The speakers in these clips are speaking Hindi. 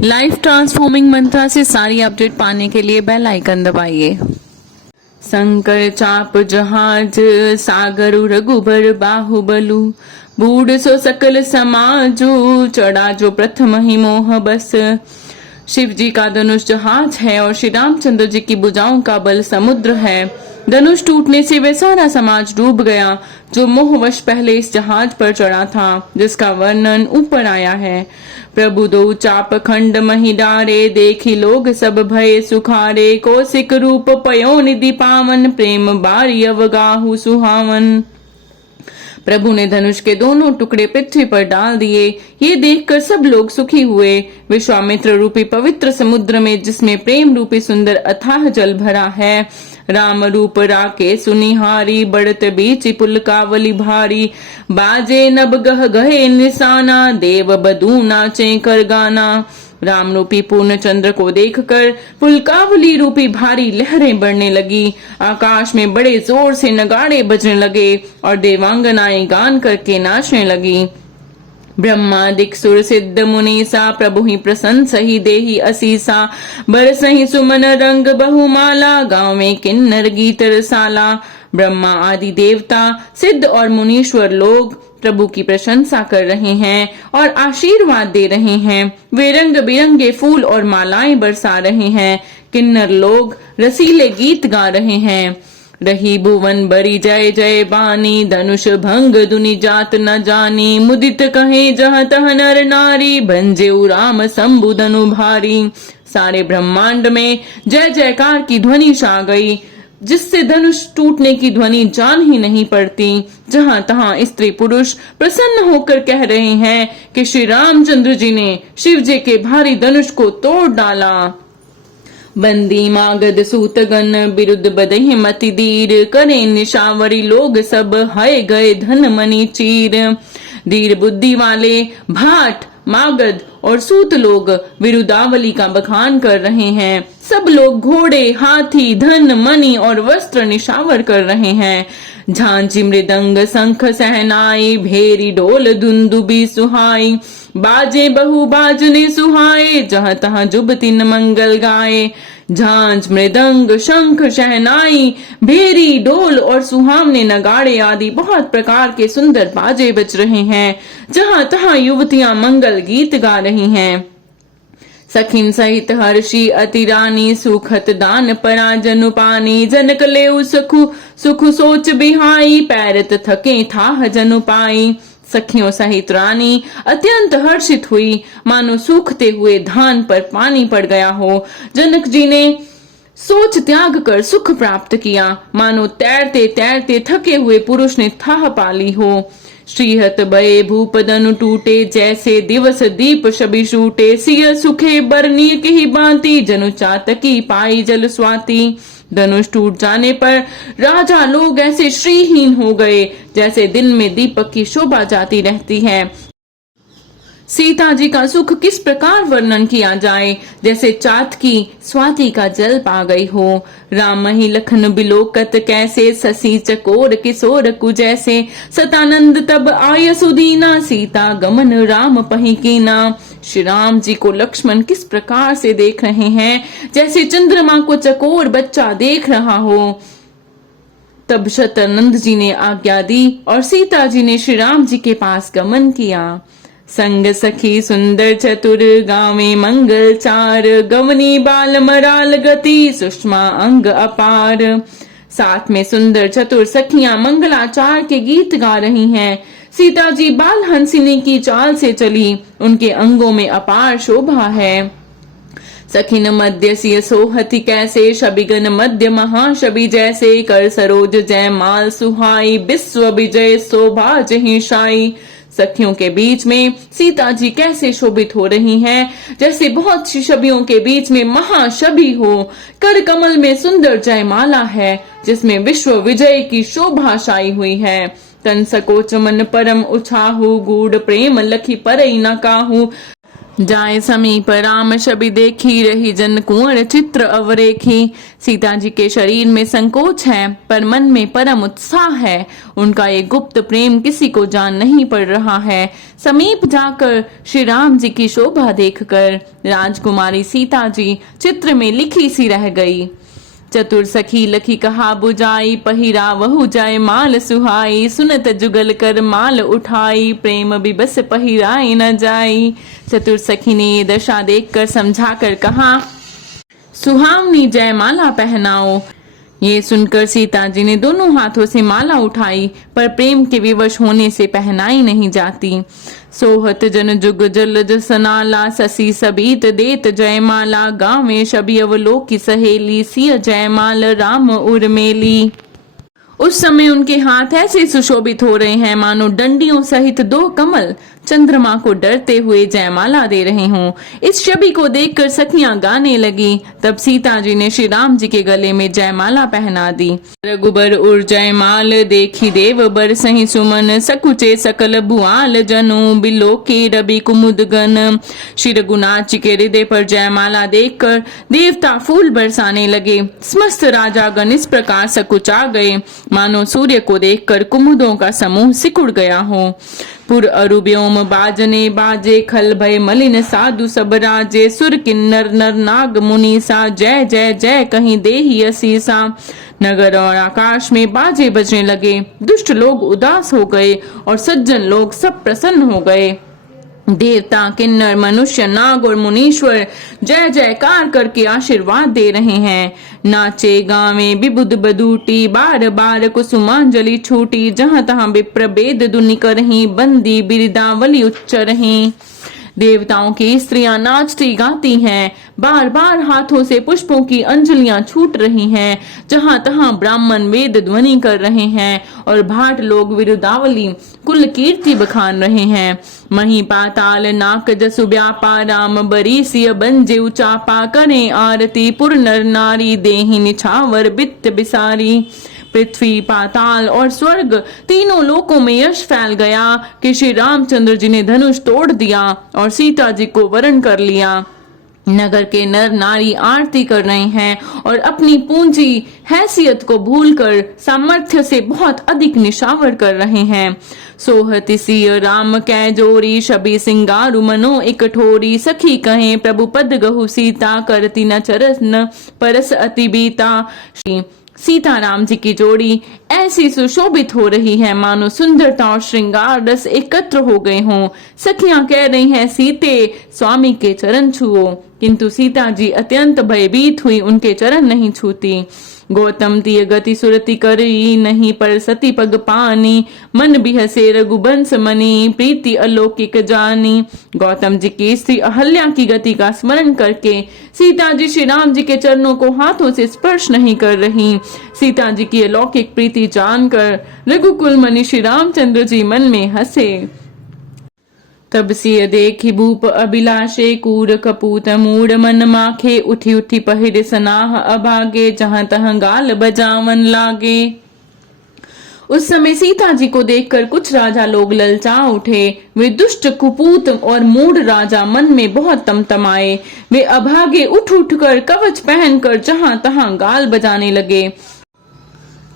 लाइफ ट्रांसफॉर्मिंग मंत्रा से सारी अपडेट पाने के लिए बेल आइकन दबाइए। शंकर चाप जहाज सागरु रघुबर बाहुबलु बूढ़ सो सकल समाजु चढ़ा जो प्रथम ही मोह बस। शिव जी का धनुष जहाज है और श्री रामचंद्र जी की भुजाओं का बल समुद्र है। धनुष टूटने से वे सारा समाज डूब गया जो मोहवश पहले इस जहाज पर चढ़ा था, जिसका वर्णन ऊपर आया है। प्रभु दो चाप खंड मही डारे देखी लोग सब भय सुखारे कौशिक रूप पयो निधि पावन प्रेम बारी अवगाहु सुहावन। प्रभु ने धनुष के दोनों टुकड़े पृथ्वी पर डाल दिए। ये देखकर सब लोग सुखी हुए। विश्वामित्र रूपी पवित्र समुद्र में जिसमें प्रेम रूपी सुंदर अथाह जल भरा है, राम रूप राके सुनिहारी बढ़त बीच पुलकावली भारी बाजे नब गह गहे निशाना देव बधू नाचे कर गाना। राम रूपी पूर्ण चंद्र को देखकर पुलकावली रूपी भारी लहरें बढ़ने लगी। आकाश में बड़े जोर से नगाड़े बजने लगे और देवांगनाएं गान करके नाचने लगी। ब्रह्मादिक सुर सिद्ध मुनीसा प्रभु ही प्रसन्न सही देही असीसा बरसही सुमन रंग बहुमाला गाँव में किन्नर गीत रसाला। ब्रह्मा आदि देवता सिद्ध और मुनीश्वर लोग प्रभु की प्रशंसा कर रहे हैं और आशीर्वाद दे रहे हैं। वे रंग बिरंगे फूल और मालाएं बरसा रहे हैं। किन्नर लोग रसीले गीत गा रहे हैं। रही भुवन बरी जय जय बानी धनुष भंग दुनि जात न जानी मुदित कहे जहाँ तह नर नारी भंजेउ राम शंभु धनु भारी। सारे ब्रह्मांड में जय जयकार की ध्वनि छा गई, जिससे धनुष टूटने की ध्वनि जान ही नहीं पड़ती। जहां तहां स्त्री पुरुष प्रसन्न होकर कह रहे हैं कि श्री रामचंद्र जी ने शिव जी के भारी धनुष को तोड़ डाला। बंदी मागध सूतगन बिरुद बदहि मति दीर करे निशावरी लोग सब हय गए धन मनी चीर। धीर बुद्धि वाले भाट मागध और सूत लोग विरुदावली का बखान कर रहे हैं। सब लोग घोड़े हाथी धन मणि और वस्त्र निशावर कर रहे हैं। झांझी मृदंग शंख सहनाई भेरी ढोल धुंदुबी सुहाई बाजे बहु बाजने सुहाए जहाँ तहाँ जुबतिन मंगल गाए। झांझ मृदंग शंख शहनाई भेरी ढोल और सुहावने नगाड़े आदि बहुत प्रकार के सुंदर बाजे बज रहे हैं। जहाँ तहाँ युवतियां मंगल गीत गा रही हैं। सखिन सहित हर्षी अति रानी सुखत दान परा जनु पानी जनक लेउ सुख सोच बिहाई पैरत थके था जनु पाई। सखियों सहित रानी अत्यंत हर्षित हुई, मानो सूखते हुए धान पर पानी पड़ गया हो। जनक जी ने सोच त्याग कर सुख प्राप्त किया, मानो तैरते तैरते थके हुए पुरुष ने थाह पाली हो। श्रीहत भये भूप धनु टूटे जैसे दिवस दीप शबी शूटे सिय सुखे बरनीय की ही बांति जनु चातकी पाई जल स्वाति। धनुष टूट जाने पर राजा लोग ऐसे श्रीहीन हो गए जैसे दिन में दीपक की शोभा जाती रहती है। सीता जी का सुख किस प्रकार वर्णन किया जाए, जैसे चातकी स्वाति का जल पा गई हो। राम ही लखन बिलोकत कैसे ससी चकोर किशोर कु जैसे सतानंद तब आय सुदीना सीता गमन राम पही कीना। श्री राम जी को लक्ष्मण किस प्रकार से देख रहे हैं, जैसे चंद्रमा को चकोर बच्चा देख रहा हो। तब शतानंद जी ने आज्ञा दी और सीता जी ने श्री राम जी के पास गमन किया। संग सखी सुंदर चतुर गावे मंगल चार गवनी बाल मराल गति सुषमा अंग अपार। साथ में सुंदर चतुर सखियां मंगलाचार के गीत गा रही हैं। सीता जी बाल हंसिनी की चाल से चली, उनके अंगों में अपार शोभा है। सखिन मध्य सिय सोहति कैसे शबिगन मध्य महाशबि जैसे कर सरोज जय माल सुहाई विश्व विजय शोभा जही शाई। सखियों के बीच में सीता जी कैसे शोभित हो रही हैं, जैसे बहुत सी शबियों के बीच में महाशबी हो। कर कमल में सुंदर जयमाला है जिसमें विश्व विजय की शोभा छाई हुई है। तन सकोच मन परम उछाहू गूढ़ प्रेम लखी परई न काहू जाए समीप राम छवि देखी, रही जन कुंवर चित्र अवरेखी। सीता जी के शरीर में संकोच है पर मन में परम उत्साह है। उनका ये गुप्त प्रेम किसी को जान नहीं पड़ रहा है। समीप जाकर श्री राम जी की शोभा देखकर राजकुमारी सीता जी चित्र में लिखी सी रह गई। चतुर सखी लखी कहा बुझाई, पहिरा वहु जाय माल सुहाई। सुनत जुगल कर माल उठाई, प्रेम बिबस पहिराई न जाई। चतुर सखी ने ये दशा देखकर समझा कर कहा, सुहावनी जयमाला पहनाओ। ये सुनकर सीता जी ने दोनों हाथों से माला उठाई, पर प्रेम के विवश होने से पहनाई नहीं जाती। सोहत जन जुग जलज सनाला, ससी सबीत देत जयमाला। गावे शबी अवलोकी सहेली, सिय जयमाल राम उर्मेली। उस समय उनके हाथ ऐसे सुशोभित हो रहे हैं मानो डंडियों सहित दो कमल चंद्रमा को डरते हुए जयमाला दे रहे हों। इस छवि को देखकर सखियां गाने लगी। तब सीता जी ने श्री राम जी के गले में जयमाला पहना दी। रघुबर उर जयमाल देखी देव बर सही सुमन, सकुचे सकल भुआल जनु बिलो के रवि कुमुदगन। श्री रघुनाथ जी के हृदय पर जयमाला देखकर देवता फूल बरसाने लगे। समस्त राजागण इस प्रकार सकुचा गए मानो सूर्य को देखकर कुमुदों का समूह सिकुड़ गया हो। पुर अरु व्योम बाजने बाजे, खल भय मलिन साधु सब राजे। सुर किन्नर नर नाग मुनीसा, जय जय जय कहीं देहि असीसा। नगर और आकाश में बाजे बजने लगे। दुष्ट लोग उदास हो गए और सज्जन लोग सब प्रसन्न हो गए। देवता किन्नर मनुष्य नाग और मुनीश्वर जय जयकार करके आशीर्वाद दे रहे हैं। नाचे गावे विबुध बदूटी, बार बार कुसुमांजलि छूटी। जहां तहां विप्र वेद दुनि करहीं, बंदी बिरदावली उच्चरहीं। देवताओं की स्त्रियां नाचती गाती हैं, बार बार हाथों से पुष्पों की अंजलियां छूट रही हैं। जहां तहां ब्राह्मण वेद ध्वनि कर रहे हैं और भाट लोग विरुदावली कुल कीर्ति बखान रहे हैं। मही पाताल नाक जसु व्यापा, राम बरी सिय बंजे उचापा। करें आरती पुर नर नारी, देहि निछावर बित्त बिसारी। पृथ्वी पाताल और स्वर्ग तीनों लोकों में यश फैल गया कि श्री रामचंद्र जी ने धनुष तोड़ दिया और सीता जी को वरण कर लिया। नगर के नर नारी आरती कर रहे हैं और अपनी पूंजी हैसियत को भूलकर सामर्थ्य से बहुत अधिक निशावर कर रहे हैं। सोहति सिय राम कै जोरी, शबी सिंगारु मनो एक ठोरी। सखी कहें प्रभु पद गहु सीता, करती न चरन परस अति बीता। सीता राम जी की जोड़ी ऐसी सुशोभित हो रही है मानो सुंदरता और श्रृंगार रस एकत्र हो गए हों। सखियां कह रही हैं सीते स्वामी के चरण छुओ, किंतु सीता जी अत्यंत भयभीत हुई उनके चरण नहीं छूती। गौतम तिय गति सुरति करी, नहीं पर सती पग पानी। मन बिहसे रघुबंश मनी, प्रीति अलौकिक जानी। गौतम जी की स्त्री अहल्या की गति का स्मरण करके सीता जी श्री राम जी के चरणों को हाथों से स्पर्श नहीं कर रही। सीता जी की अलौकिक प्रीति जानकर रघुकुल मणि श्री रामचंद्र जी मन में हंसे। तब सिय देखी भूप अभिलाषे, कूर कपूत मूड मन माखे। उठी उठी पहिर सनाह अभागे, जहां तहां गाल बजावन लागे। उस समय सीता जी को देखकर कुछ राजा लोग ललचा उठे। वे दुष्ट कुपूत और मूढ़ राजा मन में बहुत तमतमाए। वे अभागे उठ उठकर कवच पहनकर जहां तहां गाल बजाने लगे।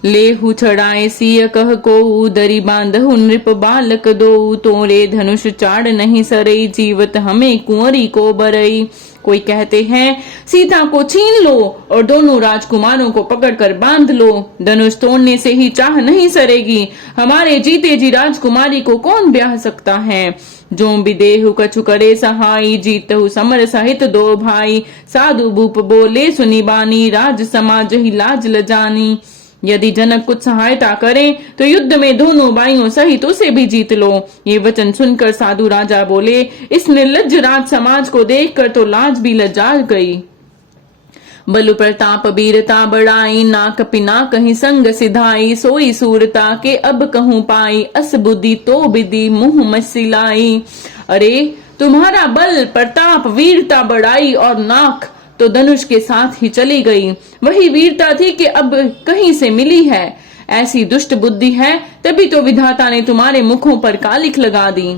लेहु चढ़ाए सिय कह को, दरी बांधहु नृप बालक दो। तोरे धनुष चाड़ नहीं सरई, जीवत हमें कुंवरी को बरई। कोई कहते हैं सीता को छीन लो और दोनों राजकुमारों को पकड़कर बांध लो। धनुष तोड़ने से ही चाह नहीं सरेगी। हमारे जीते जी राजकुमारी को कौन ब्याह सकता है। जो विदेहु कछु करे सहाई, जीतहु समर सहित दो भाई। साधु भूप बोले सुनी बानी, राज समाज ही लाज लजानी। यदि जनक कुछ सहायता करें तो युद्ध में दोनों भाइयों सहित उसे भी जीत लो। ये वचन सुनकर साधु राजा बोले, इस निर्लज्ज राज समाज को देखकर तो लाज भी लज्जा गई। बलु प्रताप वीरता बढ़ाई, नाक पिना कहीं संग सिधाई। सोई सूरता के अब कहूं पाई, अस बुद्धि तो विधि मुंह मसिलाई। अरे तुम्हारा बल प्रताप वीरता बढ़ाई और नाक तो धनुष के साथ ही चली गई। वही वीरता थी कि अब कहीं से मिली है। ऐसी दुष्ट बुद्धि है तभी तो विधाता ने तुम्हारे मुखों पर कालिख लगा दी।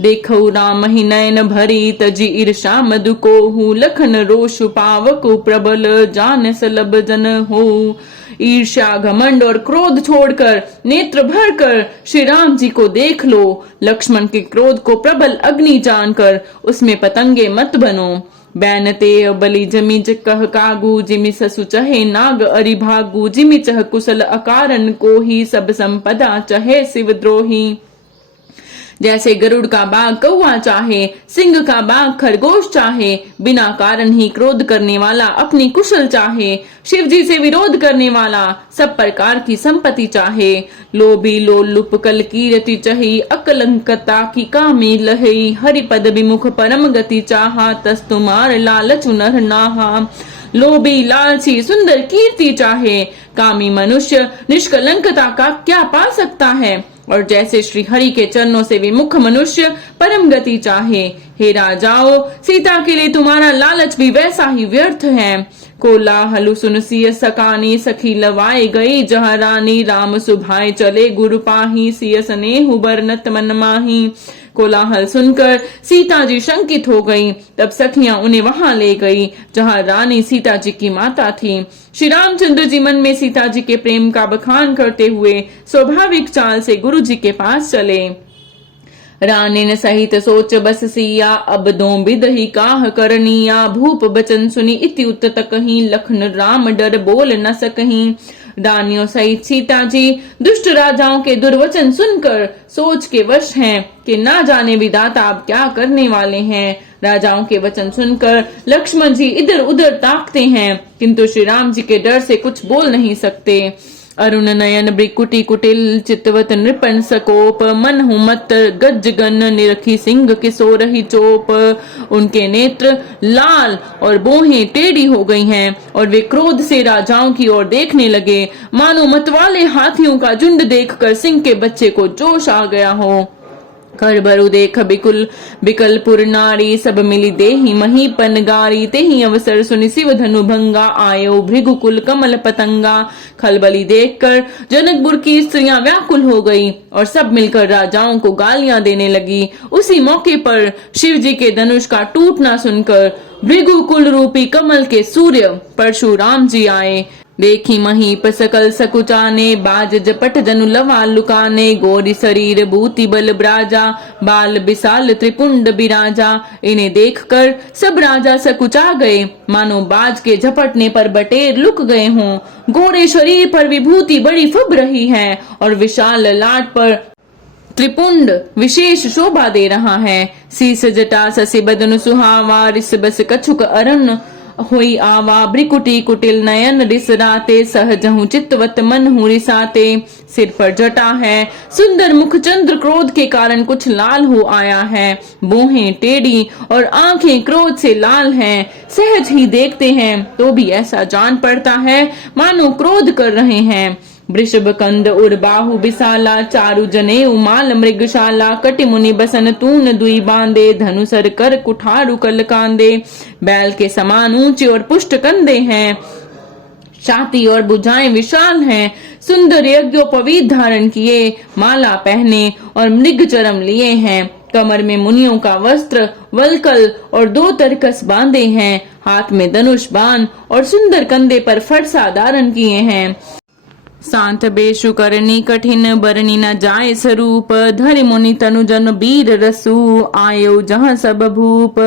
देखो राम ही नयन भरी तजी ईर्षा मधु को, लखन रोष पावक प्रबल जान सलभ जन हो। ईर्ष्या घमंड और क्रोध छोड़कर नेत्र भरकर श्री राम जी को देख लो। लक्ष्मण के क्रोध को प्रबल अग्नि जानकर उसमें पतंगे मत बनो। बैनते बलि जमी कह कागू, जिमि ससु चहे नाग अरि भागू, जिमि चह कुशल अकारण को ही, सब संपदा चहे शिव द्रोही। जैसे गरुड़ का बाग कौवा चाहे, सिंह का बाग खरगोश चाहे, बिना कारण ही क्रोध करने वाला अपनी कुशल चाहे, शिव जी से विरोध करने वाला सब प्रकार की संपत्ति चाहे। लोभी लोलुप कल कीरति चही, अकलंकता की कामी लहई, हरिपद विमुख परम गति चाहा, तस तुम्हार लालच नर नाहा। लोभी लालची सुंदर कीर्ति चाहे, कामी मनुष्य निष्कलंकता का क्या पा सकता है। और जैसे श्री हरि के चरणों से विमुख मनुष्य परम गति चाहे। हे राजाओ, सीता के लिए तुम्हारा लालच भी वैसा ही व्यर्थ है। कोलाहल सुन सिय सकानी, सखी लवाए गई जहाँ रानी, राम सुभाए चले गुरु पाही, सिय स्नेहु बरनत मन माही। कोलाहल सुनकर सीता जी शंकित हो गईं। तब सखियां उन्हें वहां ले गई जहां रानी सीता जी की माता थी। श्री रामचंद्र जी मन में सीता जी के प्रेम का बखान करते हुए स्वाभाविक चाल से गुरु जी के पास चले। रानिन सहित सोच बस सिया, अब दो बिदही काह करनिया, भूप बचन सुनी इति उत कहीं, लखन राम डर बोल न सकहीं। रानियों सहित सीता जी दुष्ट राजाओं के दुर्वचन सुनकर सोच के वश हैं कि ना जाने विधाता अब क्या करने वाले हैं। राजाओं के वचन सुनकर लक्ष्मण जी इधर उधर ताकते हैं, किंतु श्री राम जी के डर से कुछ बोल नहीं सकते। अरुण नयन ब्रिकुटी कुटिल, चितवत नृपन सकोप, मन मत गज गन, निरखी सिंह किशोर ही चोप। उनके नेत्र लाल और बोहें टेढ़ी हो गई हैं और वे क्रोध से राजाओं की ओर देखने लगे, मानो मतवाले हाथियों का झुंड देखकर सिंह के बच्चे को जोश आ गया हो। कर बरु देख बिकुल बिकलपुर नारी, सब मिली देही महीपन गारी, तेही अवसर सुनि शिव धनु भंगा, आयो भृगुकुल कमल पतंगा। खलबली देखकर जनकपुर की स्त्रियां व्याकुल हो गई और सब मिलकर राजाओं को गालियां देने लगी। उसी मौके पर शिव जी के धनुष का टूटना सुनकर भृगुकुल रूपी कमल के सूर्य परशुराम जी आए। देखी महीप सकल सकुचाने, बाज जपट जनु लवा लुकाने, गोरी शरीर भूति बल ब्राजा, बाल विशाल त्रिपुंड बिराजा। इन्हें देखकर सब राजा सकुचा गए, मानो बाज के झपटने पर बटेर लुक गए हों। गोरे शरीर पर विभूति बड़ी फुब रही है और विशाल लाट पर त्रिपुंड विशेष शोभा दे रहा है। शीस जटा ससी बदन सुहावा, रिस बस कछुक अरण हुई आवा, ब्रिकुटी कुटिल नयन रिसराते, सहजहु चित्तवत मन हूँ रिसाते। सिर पर जटा है, सुंदर मुख चंद्र क्रोध के कारण कुछ लाल हो आया है, बोहें टेढ़ी और आंखें क्रोध से लाल हैं। सहज ही देखते हैं तो भी ऐसा जान पड़ता है मानो क्रोध कर रहे हैं। वृषभ कंद उर्बाहु विशाला, चारु जने उमाल मृगशाला, कटि मुनि बसन तून दुई बांधे, धनुसर कर कुठारु कल कांदे। बैल के समान ऊंचे और पुष्ट कंधे हैं, छाती और भुजाएं विशाल हैं। सुंदर यज्ञोपवीत धारण किए, माला पहने और मृग चरम लिए हैं। कमर में मुनियों का वस्त्र वलकल और 2 तरकस बांधे हैं। हाथ में धनुष बाण और सुंदर कंधे पर फरसा धारण किए हैं। शांत बेशु करनी कठिन, बरनी न जाय स्वरूप, धरि मुनि तनु जन वीर रसु, आयो जहाँ सब भूप।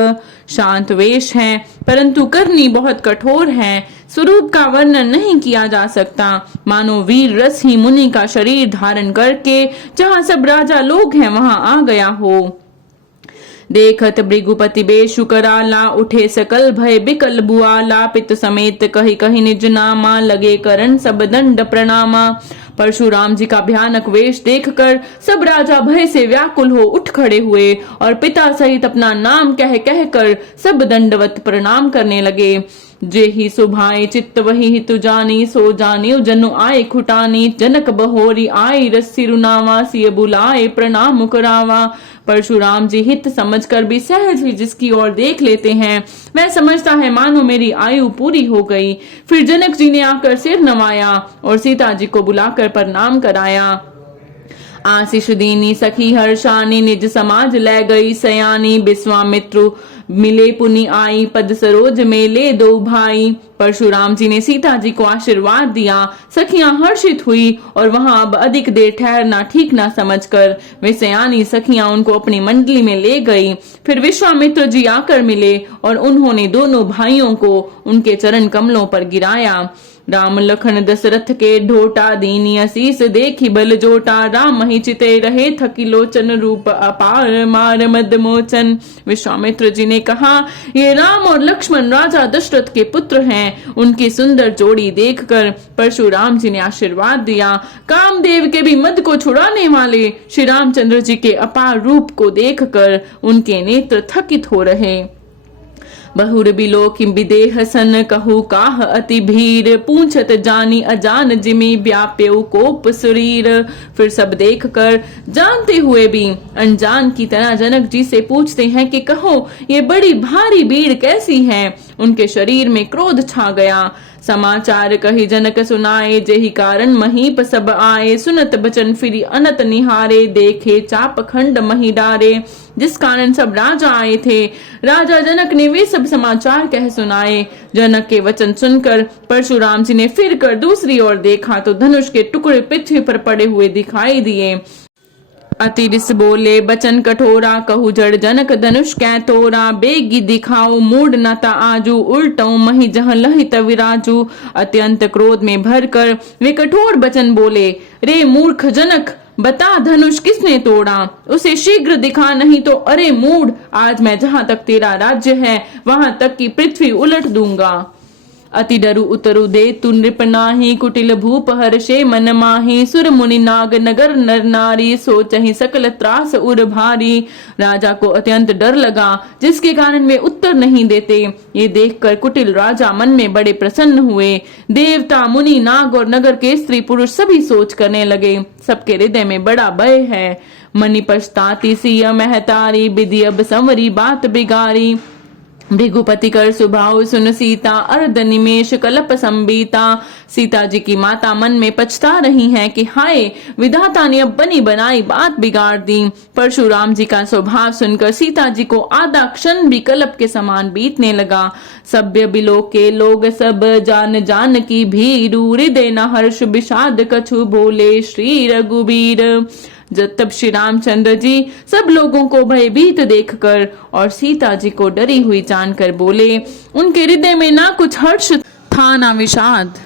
शांत वेश है परंतु करनी बहुत कठोर है, स्वरूप का वर्णन नहीं किया जा सकता, मानो वीर रस ही मुनि का शरीर धारण करके जहाँ सब राजा लोग हैं वहां आ गया हो। देखत भृगुपति बेशु कराला, उठे सकल भय बिकल बुआला, पित समेत कही कही निज नामा, लगे करन सब दंड प्रणामा। परशुराम जी का भयानक वेश देखकर सब राजा भय से व्याकुल हो उठ खड़े हुए और पिता सहित अपना नाम कह कह कर सब दंडवत प्रणाम करने लगे। जे ही सुभाए चित्त वही हितु जानी, सो जाने जनु आए खुटानी, जनक बहोरी आई रस्सी रुनावा, सिय बुलाए प्रणाम करावा। परशुराम जी हित समझकर भी सहज ही जिसकी ओर देख लेते हैं वह समझता है मानो मेरी आयु पूरी हो गई। फिर जनक जी ने आकर सिर नवाया और सीता जी को बुलाकर प्रणाम कराया। आशीष दीनी सखी हर्षानी निज समाज ले गई सयानी। विश्वामित्रु मिले पुनि आई पद सरोज में ले दो भाई। परशुराम जी ने सीता जी को आशीर्वाद दिया। सखियां हर्षित हुई और वहां अब अधिक देर ठहरना ठीक ना समझकर वे सयानी सखियां उनको अपनी मंडली में ले गई। फिर विश्वामित्र जी आकर मिले और उन्होंने दोनों भाइयों को उनके चरण कमलों पर गिराया। राम लखन दशरथ के ढोटा दीनी असीस देखी बल जोटा। राम ही चिते रहे थकी लोचन रूप अपार मार मद मोचन। विश्वामित्र जी ने कहा, ये राम और लक्ष्मण राजा दशरथ के पुत्र हैं। उनकी सुंदर जोड़ी देखकर परशुराम जी ने आशीर्वाद दिया। कामदेव के भी मद को छुड़ाने वाले श्री रामचंद्र जी के अपार रूप को देखकर उनके नेत्र थकित हो रहे। बहुर बिलो किम विदेह सन कहू काह अति भीर। पूछत जानी अजान जिमी व्याप्यउ कोप शरीर। फिर सब देख कर जानते हुए भी अनजान की तरह जनक जी से पूछते हैं कि कहो ये बड़ी भारी भीड़ कैसी है। उनके शरीर में क्रोध छा गया। समाचार कही जनक सुनाए जेहि कारण महीप सब आए। सुनत बचन फिरी अनत निहारे देखे चाप खंड मही डारे। जिस कारण सब राजा आए थे राजा जनक ने वे सब समाचार कह सुनाए। जनक के वचन सुनकर परशुराम जी ने फिर कर दूसरी ओर देखा तो धनुष के टुकड़े पृथ्वी पर पड़े हुए दिखाई दिए। अति रिस बोले बचन कठोरा कहू जड़ जनक धनुष कै तोरा। बेगी दिखाओ मूड न ता आजू उल्टो मही जह लहित विराजू। अत्यंत क्रोध में भरकर वे कठोर बचन बोले, रे मूर्ख जनक बता धनुष किसने तोड़ा। उसे शीघ्र दिखा नहीं तो अरे मूढ़ आज मैं जहां तक तेरा राज्य है वहां तक की पृथ्वी उलट दूंगा। अति डरु उतरु दे तु नृप नाही। कुटिल भूप हर्षे मन माही। सुर मुनि नाग नगर नर नारी सोचहि सकल त्रास उर भारी। राजा को अत्यंत डर लगा जिसके कारण वे उत्तर नहीं देते। ये देखकर कुटिल राजा मन में बड़े प्रसन्न हुए। देवता मुनि नाग और नगर के स्त्री पुरुष सभी सोच करने लगे सबके हृदय में बड़ा भय है। मनि पछताती सिय महतारी विधि अब संवरी बात बिगारी। भृगुपति कर सुभाव सुन सीता अर्ध निमेष कलप संबीता। सीता जी की माता मन में पछता रही हैं कि हाय विधाता ने अब बनी बनाई बात बिगाड़ दी। परशुराम जी का स्वभाव सुनकर सीता जी को आधा क्षण भी कलप के समान बीतने लगा। सभ्य बिलो के लोग सब जान जान की भीरू। हृदय न हर्ष विषाद कछु बोले श्री रघुबीर। जब तब श्री रामचंद्र जी सब लोगों को भयभीत देखकर और सीता जी को डरी हुई जानकर बोले। उनके हृदय में ना कुछ हर्ष था ना विषाद।